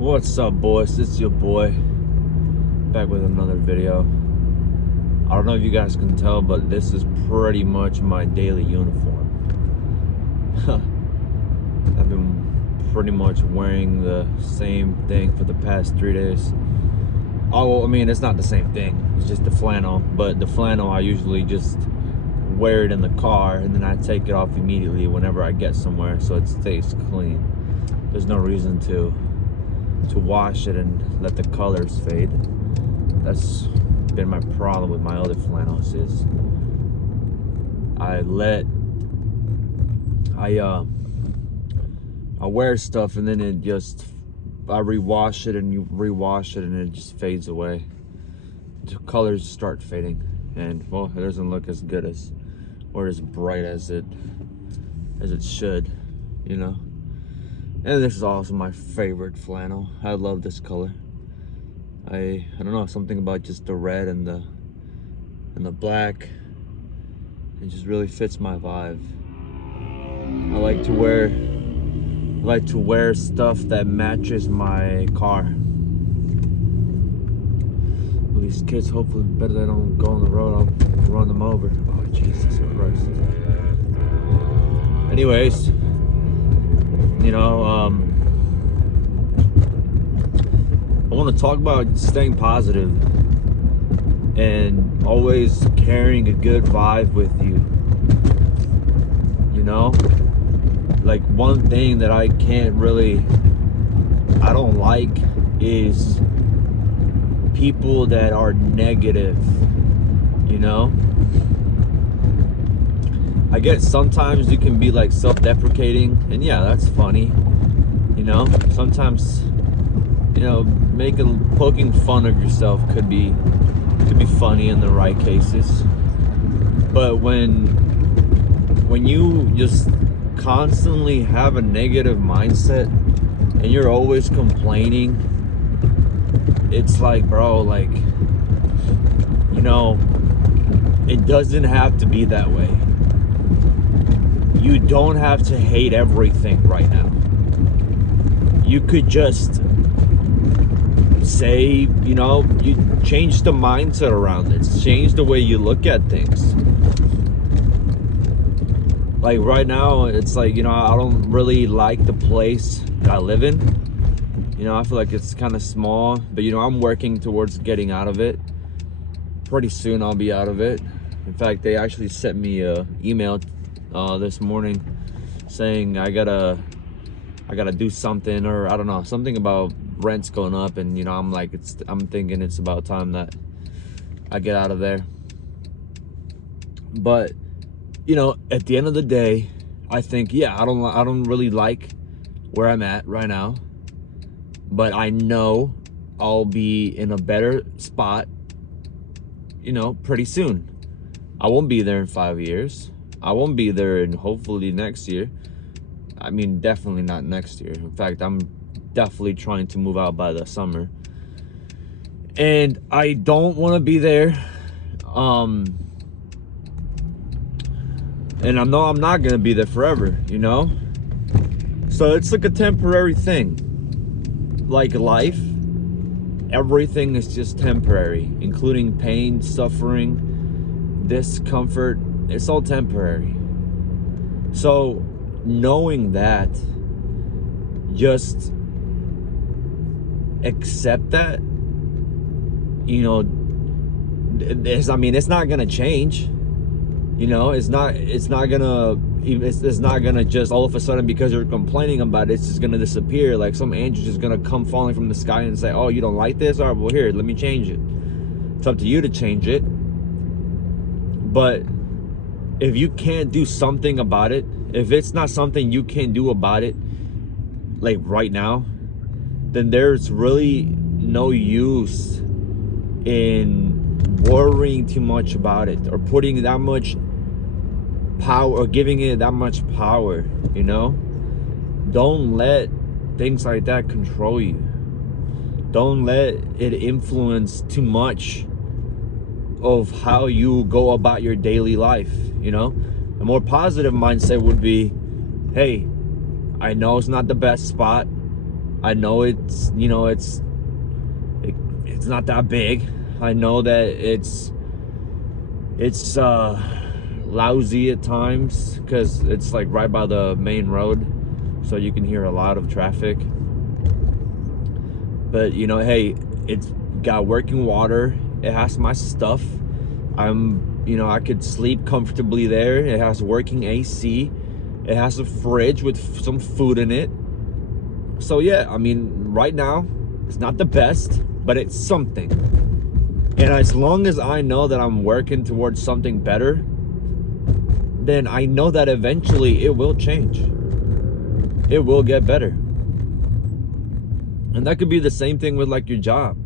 What's up, boys? It's your boy back with another video. I don't know if you guys can tell, but this is pretty much my daily uniform. I've been pretty much wearing the same thing for the past 3 days. Oh, I mean, it's not the same thing. It's just the flannel, but the flannel I usually just wear it in the car and then I take it off immediately whenever I get somewhere so it stays clean. There's no reason to wash it and let the colors fade. That's been my problem with my other flannels is I wear stuff and then I rewash it and you rewash it and it just fades away. The colors start fading and well, it doesn't look as good as or as bright as it should, you know. And this is also my favorite flannel. I love this color. I don't know, something about just the red and the black. It just really fits my vibe. I like to wear stuff that matches my car. Well, these kids hopefully better they don't go on the road, I'll run them over. Oh Jesus Christ. Anyways, you know, I want to talk about staying positive and always carrying a good vibe with you. You know, like one thing that I don't like is people that are negative, you know. I guess sometimes you can be like self-deprecating, and yeah, that's funny, you know. Sometimes, you know, poking fun of yourself could be funny in the right cases. But when you just constantly have a negative mindset and you're always complaining, it's like, bro, like, you know, it doesn't have to be that way. You don't have to hate everything right now. You could just say, you know, you change the mindset around it. Change the way you look at things. Like right now, it's like, you know, I don't really like the place that I live in. You know, I feel like it's kind of small, but you know, I'm working towards getting out of it. Pretty soon I'll be out of it. In fact, they actually sent me a email this morning saying I gotta do something, or I don't know, something about rent's going up, and you know, I'm thinking it's about time that I get out of there. But you know, at the end of the day, I think, yeah, I don't really like where I'm at right now, but I know I'll be in a better spot, you know, pretty soon. I won't be there in 5 years. I won't be there in hopefully next year. I mean, definitely not next year. In fact, I'm definitely trying to move out by the summer. And I don't want to be there. And I know I'm not going to be there forever, you know? So it's like a temporary thing. Like life, everything is just temporary, including pain, suffering, discomfort. It's all temporary. So knowing that, just accept that, you know, it's not gonna change, you know, it's not gonna just all of a sudden, because you're complaining about it, it's just gonna disappear. Like some angel just gonna come falling from the sky and say, oh, you don't like this? All right, well, here, let me change it. It's up to you to change it. But if you can't do something about it, if it's not something you can do about it, like right now, then there's really no use in worrying too much about it, or putting that much power, or giving it that much power, you know? Don't let things like that control you. Don't let it influence too much of how you go about your daily life, you know? A more positive mindset would be, hey, I know it's not the best spot, I know it's, you know, it's not that big. I know that it's lousy at times because it's like right by the main road, so you can hear a lot of traffic. But you know, hey, it's got working water. It has my stuff. You know, I could sleep comfortably there. It has working AC. It has a fridge with some food in it. So yeah, I mean, right now it's not the best, but it's something. And as long as I know that I'm working towards something better, then I know that eventually it will change. It will get better. And that could be the same thing with like your job.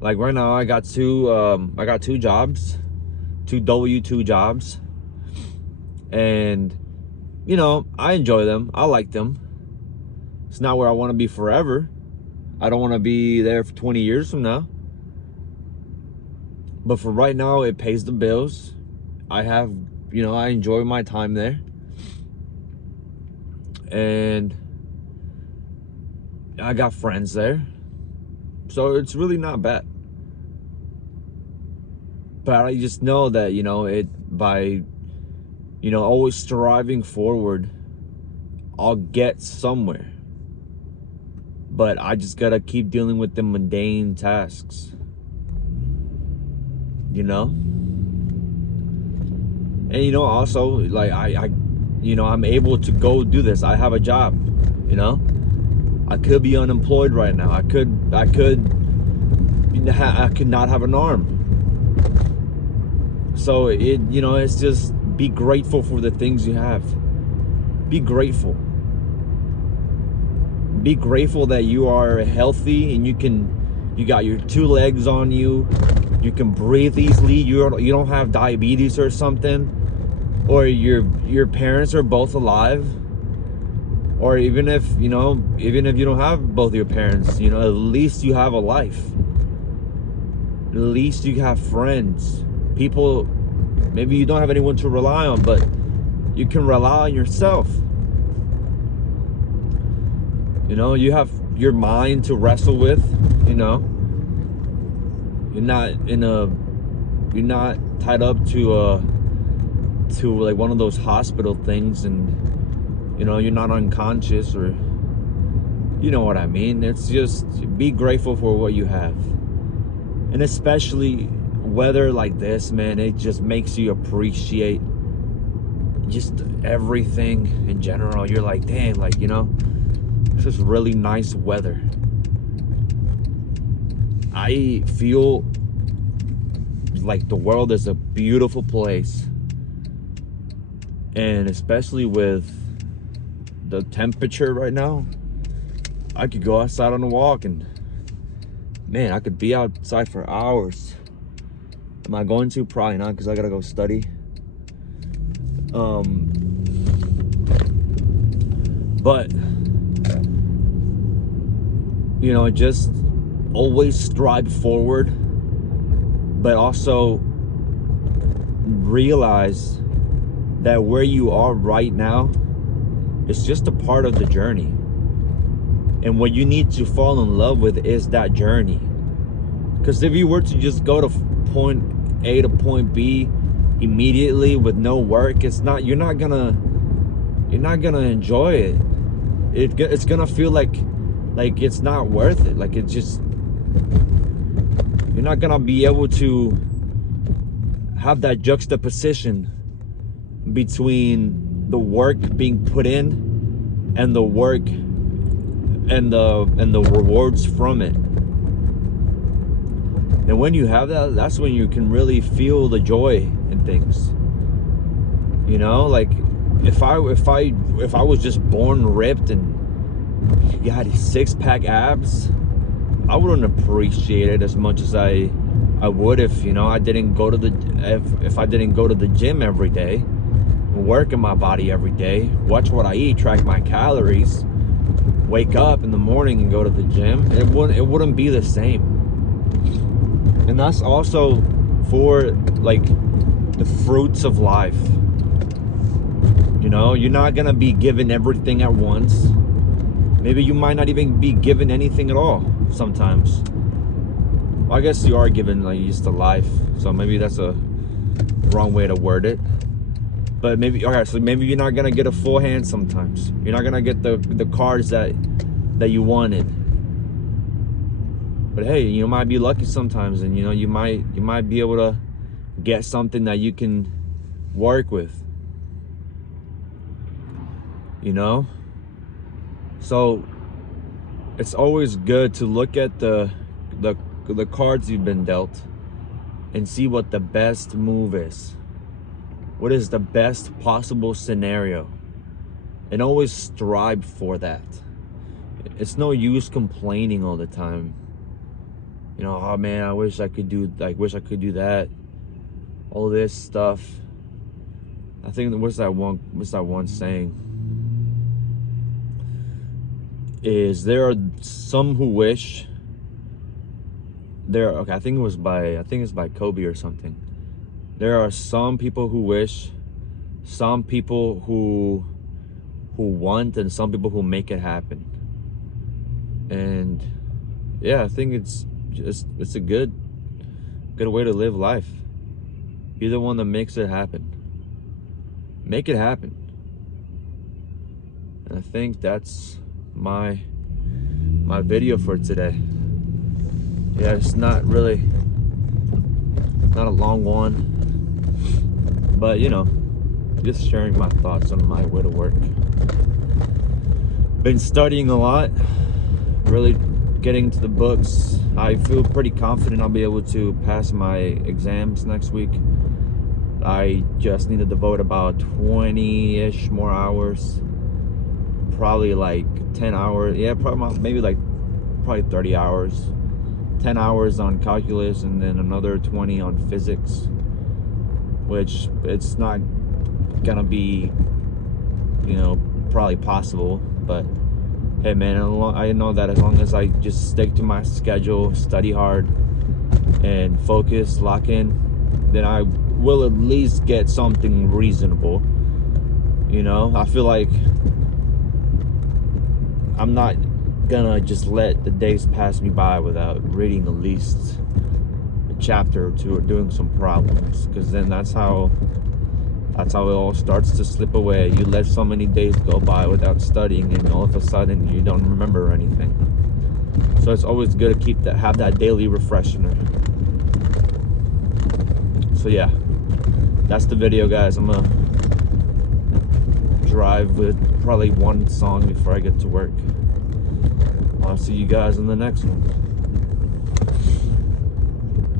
Like right now I got two jobs, two W2 jobs. And you know, I enjoy them. I like them. It's not where I want to be forever. I don't want to be there for 20 years from now. But for right now, it pays the bills. I have, you know, I enjoy my time there. And I got friends there. So it's really not bad. But I just know that, you know, by, you know, always striving forward, I'll get somewhere. But I just gotta keep dealing with the mundane tasks. You know? And you know, also, like I you know, I'm able to go do this. I have a job, you know? I could be unemployed right now. I could not have an arm. So you know, it's just be grateful for the things you have. Be grateful. Be grateful that you are healthy and you got your two legs on you. You can breathe easily. You don't have diabetes or something, or your parents are both alive, or even if you don't have both your parents, you know, at least you have a life. At least you have friends, people. Maybe you don't have anyone to rely on, but you can rely on yourself. You know, you have your mind to wrestle with. You know, you're not tied up to like one of those hospital things, and you know, you're not unconscious, or you know what I mean. It's just be grateful for what you have. And especially weather like this, man, it just makes you appreciate just everything in general. You're like, damn, like, you know, it's just really nice weather. I feel like the world is a beautiful place. And especially with the temperature right now, I could go outside on a walk and man, I could be outside for hours. Am I going to? Probably not, because I gotta go study. But you know, just always strive forward, but also realize that where you are right now is just a part of the journey. And what you need to fall in love with is that journey. Because if you were to just go to point A to point B immediately with no work, you're not gonna enjoy it. It's gonna feel like it's not worth it. Like it's just, you're not gonna be able to have that juxtaposition between the work being put in and the work and the rewards from it. And when you have that, that's when you can really feel the joy in things. You know, like if I was just born ripped and you had 6-pack abs, I wouldn't appreciate it as much as I would if, you know, I didn't go to the gym every day, work in my body every day, watch what I eat, track my calories, wake up in the morning and go to the gym. It wouldn't be the same. And that's also for like the fruits of life. You know, you're not gonna be given everything at once. Maybe you might not even be given anything at all sometimes. Well, I guess you are given like used to life, so maybe that's a wrong way to word it. But maybe, okay, so maybe you're not gonna get a full hand sometimes. You're not gonna get the cards that you wanted. But hey, you might be lucky sometimes, and you might be able to get something that you can work with. So it's always good to look at the cards you've been dealt and see what the best move is. What is the best possible scenario? And always strive for that. It's no use complaining all the time. Oh man, I wish I could do that. All this stuff. I think what's that one saying? Is there are some who wish I think it's by Kobe or something. There are some people who wish, some people who want, and some people who make it happen. And yeah, I think it's a good way to live life. Be the one that makes it happen. Make it happen. And I think that's my video for today. Yeah, it's not a long one, but just sharing my thoughts on my way to work. Been studying a lot, really getting into the books. I feel pretty confident I'll be able to pass my exams next week. I just need to devote about 20-ish more hours, probably like 10 hours. Yeah, probably 30 hours. 10 hours on calculus and then another 20 on physics, which it's not gonna be probably possible, but hey man, I know that as long as I just stick to my schedule, study hard and focus, lock in, then I will at least get something reasonable. I feel like I'm not gonna just let the days pass me by without reading at least a chapter or two or doing some problems, because then that's how it all starts to slip away. You let so many days go by without studying, and all of a sudden you don't remember anything. So it's always good to have that daily refresher. So yeah, that's the video, guys. I'm gonna drive with probably one song before I get to work. I'll see you guys in the next one.